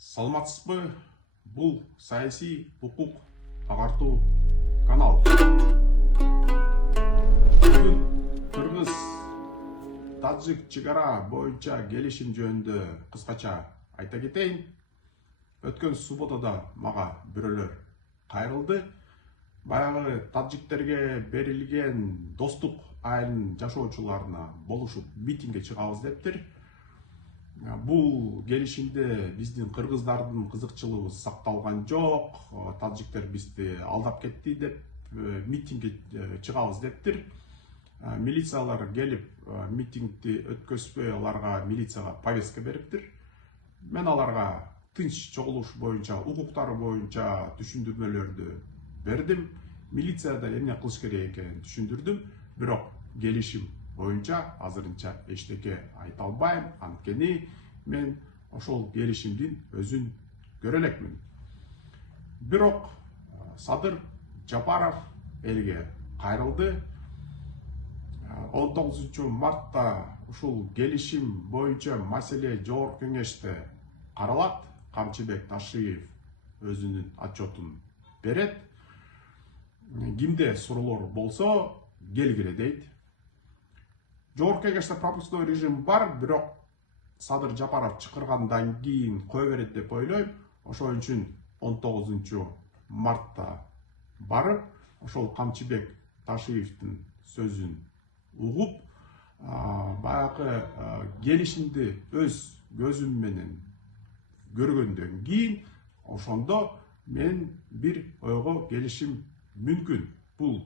Саламатсызбы? Бұл саяси құқық ағарту канал. Бүгін Кыргыз Таджик чегара боюнча келишим жөнүндө кыскача айта кетейин. Өткөн субботада мага бирөөлөр кайрылды. Баягы таджиктерге берилген достук айылынын жашоочуларына болушуп митингге чыгабыз дептир. Бул келишимде биздин кыргыздардын кызыкчылыгы сакталган жок. Таджиктер бизди алдап кетти деп митингге чыгабыз дептир. Милициялар келип митингди өткөзбөй аларга милицияга повестка бериптир. Мен аларга тынч чогулуш боюнча, укуктары боюнча түшүндүрмөлөрдү бердим. Милицияда эмне кылыш керек экенин түшүндүрдүм. Бирок келишим боюнча азырынча эчтеке айта албайм. Анткени мен ошол келишимдин өзүн көрө элекмин. Бирок Садыр Жапаров элге кайрылды. 19 мартта ушул келишим боюнча маселе Жогорку Кеңеште каралат. Камчыбек Ташиев өзүнүн отчетун берет. Кимде суроолор болсо келгиле дейт. Жогорку Кеңеште пропускной режим бар, бирок Садыр Жапаров чакыргандан кийин кое берет деп ойлойм. Ошон үчүн 19 мартта барып, ошол Камчыбек Ташиевдин сөзүн угуп, баягы келишимди өз көзүм менен көргөндөн кийин ошондо мен бир ойго келишим мүмкүн. Бул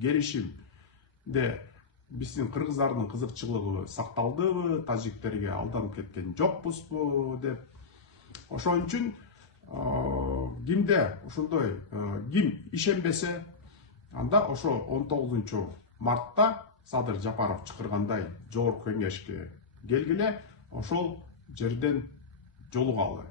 келишимде биздин кыргыздардын кызыкчылыгы сакталдыбы, тажиктерге алданып кеткен жокпузбу деп. Ошон үчүн кимде ошондой ким ишенбесе, анда ошо 19 мартта Садыр Жапаров чакыргандай Жогорку Кеңешке келгиле, ошол жерден жолугалы.